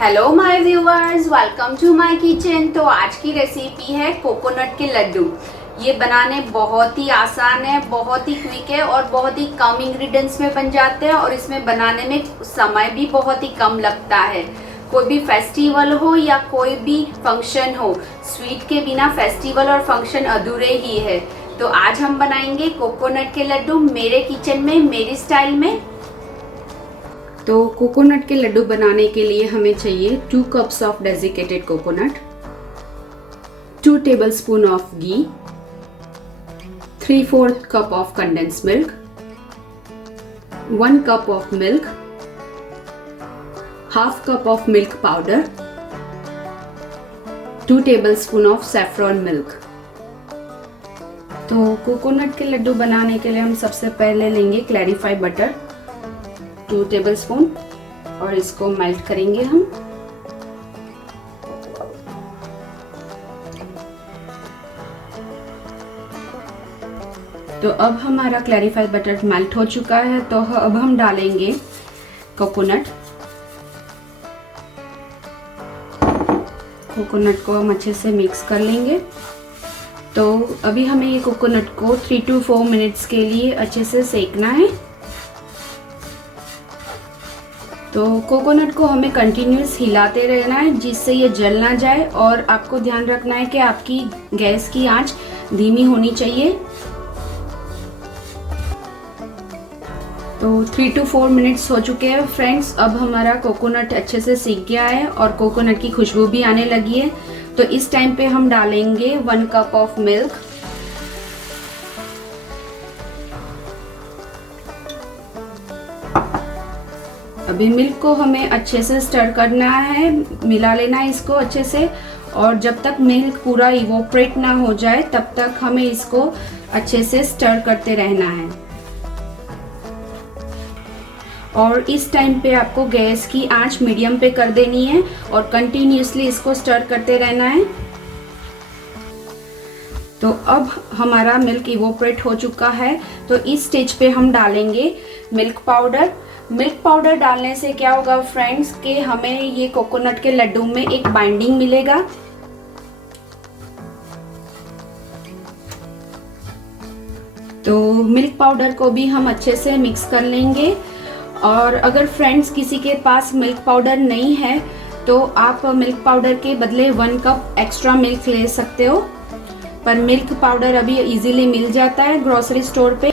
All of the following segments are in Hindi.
Hello my viewers, welcome to my kitchen. तो आज की रेसिपी है कोकोनट के लड्डू। ये बनाने बहुत ही आसान है, बहुत ही क्विक है और बहुत ही कम इंग्रेडिएंट्स में बन जाते हैं और इसमें बनाने में समय भी बहुत ही कम लगता है। कोई भी फेस्टिवल हो या कोई भी फंक्शन हो, स्वीट के बिना फेस्टिवल और फंक्शन अधूरे ही है। तो आज हम बनाएंगे कोकोनट के लड्डू मेरे किचन में, मेरी स्टाइल में। तो कोकोनट के लड्डू बनाने के लिए हमें चाहिए 2 cups of desiccated coconut, 2 tablespoon of ghee, 3/4 cup of condensed milk, 1 cup of milk, half cup of milk powder, 2 tablespoon of saffron milk. तो कोकोनट के लड्डू बनाने के लिए हम सबसे पहले लेंगे क्लैरिफाइड बटर 2 टेबलस्पून और इसको मेल्ट करेंगे हम। तो अब हमारा क्लैरिफाइड बटर मेल्ट हो चुका है, तो अब हम डालेंगे कोकोनट को हम अच्छे से मिक्स कर लेंगे। तो अभी हमें ये कोकोनट को 3 to 4 मिनट्स के लिए अच्छे से सेकना है। तो कोकोनट को हमें कंटिन्यूस हिलाते रहना है जिससे ये जल ना जाए, और आपको ध्यान रखना है कि आपकी गैस की आंच धीमी होनी चाहिए। तो 3 to 4 मिनट्स हो चुके हैं फ्रेंड्स। अब हमारा कोकोनट अच्छे से सीख गया है और कोकोनट की खुशबू भी आने लगी है। तो इस टाइम पे हम डालेंगे 1 कप ऑफ मिल्क। अभी मिल्क को हमें अच्छे से स्टर करना है, मिला लेना है इसको अच्छे से, और जब तक मिल्क पूरा इवोपरेट ना हो जाए तब तक हमें इसको अच्छे से स्टर करते रहना है। और इस टाइम पे आपको गैस की आंच मीडियम पे कर देनी है और कंटिन्यूसली इसको स्टर करते रहना है। तो अब हमारा मिल्क इवोपरेट हो चुका है, तो इस स्टेज पे हम डालेंगे मिल्क पाउडर। मिल्क पाउडर डालने से क्या होगा फ्रेंड्स कि हमें ये कोकोनट के लड्डू में एक बाइंडिंग मिलेगा। तो मिल्क पाउडर को भी हम अच्छे से मिक्स कर लेंगे। और अगर फ्रेंड्स किसी के पास मिल्क पाउडर नहीं है तो आप मिल्क पाउडर के बदले 1 कप एक्स्ट्रा मिल्क ले सकते हो, पर मिल्क पाउडर अभी इजीली मिल जाता है ग्रोसरी स्टोर पे,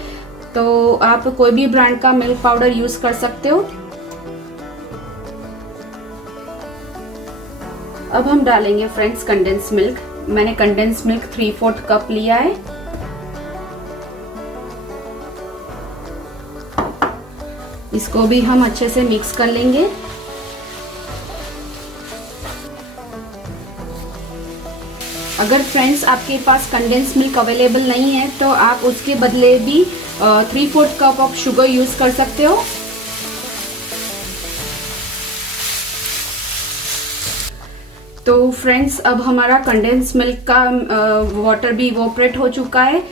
तो आप कोई भी ब्रांड का मिल्क पाउडर यूज कर सकते हो। अब हम डालेंगे फ्रेंड्स कंडेंस मिल्क। मैंने कंडेंस मिल्क 3/4 कप लिया है। इसको भी हम अच्छे से मिक्स कर लेंगे। अगर फ्रेंड्स आपके पास कंडेंस मिल्क अवेलेबल नहीं है तो आप उसके बदले भी 3/4 कप ऑफ शुगर यूज कर सकते हो। तो फ्रेंड्स अब हमारा कंडेंस मिल्क का वाटर भी इवोपरेट हो चुका है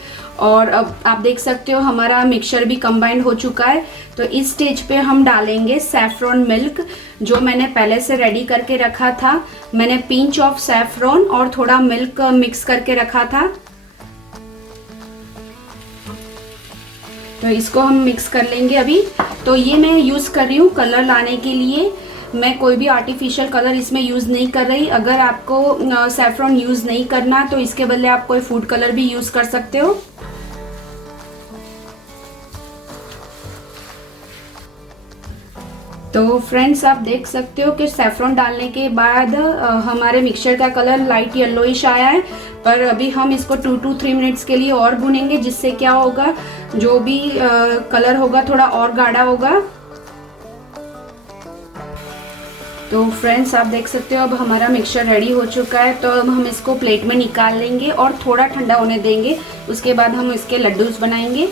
और अब आप देख सकते हो हमारा मिक्सचर भी कंबाइंड हो चुका है। तो इस स्टेज पे हम डालेंगे सैफरॉन मिल्क, जो मैंने पहले से रेडी करके रखा था। मैंने पिंच ऑफ सैफरॉन और थोड़ा मिल्क मिक्स करके रखा था। तो इसको हम मिक्स कर लेंगे अभी। तो ये मैं यूज कर रही हूँ कलर लाने के लिए, मैं कोई भी आर्टिफिशियल कलर इसमें यूज नहीं कर रही। अगर आपको सैफरॉन यूज नहीं करना तो इसके बदले आप कोई फूड कलर भी यूज कर सकते हो। तो फ्रेंड्स आप देख सकते हो कि सैफरॉन डालने के बाद हमारे मिक्सचर का कलर लाइट येलोइश आया है, पर अभी हम इसको 2 to 3 मिनट्स के लिए और भूनेंगे, जिससे क्या होगा जो भी कलर होगा थोड़ा और गाढ़ा होगा। तो फ्रेंड्स आप देख सकते हो अब हमारा मिक्सचर रेडी हो चुका है। तो अब हम इसको प्लेट में निकाल लेंगे और थोड़ा ठंडा होने देंगे, उसके बाद हम इसके लड्डूस बनाएंगे।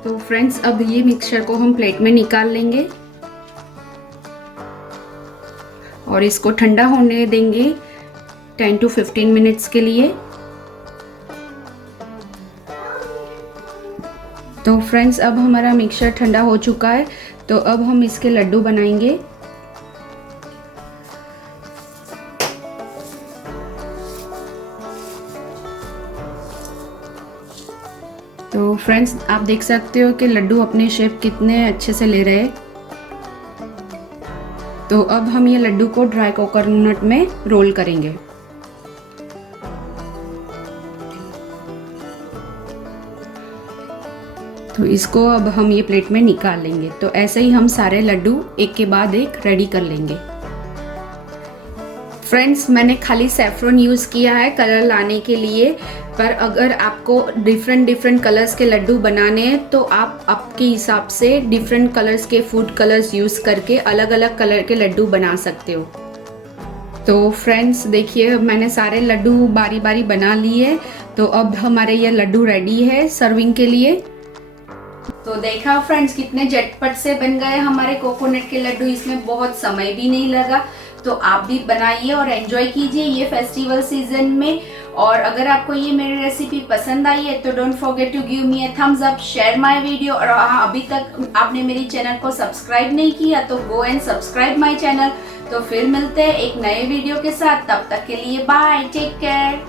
तो फ्रेंड्स अब ये मिक्सचर को हम प्लेट में निकाल लेंगे और इसको ठंडा होने देंगे 10 to 15 मिनट्स के लिए। तो फ्रेंड्स अब हमारा मिक्सचर ठंडा हो चुका है, तो अब हम इसके लड्डू बनाएंगे। तो फ्रेंड्स आप देख सकते हो कि लड्डू अपने शेप कितने अच्छे से ले रहे हैं। तो अब हम ये लड्डू को ड्राई कोकोनट में रोल करेंगे। तो इसको अब हम ये प्लेट में निकाल लेंगे। तो ऐसे ही हम सारे लड्डू एक के बाद एक रेडी कर लेंगे। फ्रेंड्स मैंने खाली सैफरन यूज़ किया है कलर लाने के लिए, पर अगर आपको डिफरेंट कलर्स के लड्डू बनाने हैं तो आप आपके हिसाब से डिफरेंट कलर्स के फूड कलर्स यूज़ करके अलग अलग कलर के लड्डू बना सकते हो। तो फ्रेंड्स देखिए मैंने सारे लड्डू बारी बारी बना लिए। तो अब हमारे ये लड्डू रेडी है सर्विंग के लिए। तो देखा फ्रेंड्स कितने झटपट से बन गए हमारे कोकोनट के लड्डू, इसमें बहुत समय भी नहीं लगा। तो आप भी बनाइए और एंजॉय कीजिए ये फेस्टिवल सीजन में। और अगर आपको ये मेरी रेसिपी पसंद आई है तो don't forget to give me a thumbs up, share my video. और अभी तक आपने मेरी चैनल को सब्सक्राइब नहीं किया तो go and subscribe my channel. तो फिर मिलते हैं एक नए वीडियो के साथ, तब तक के लिए बाय, टेक केयर।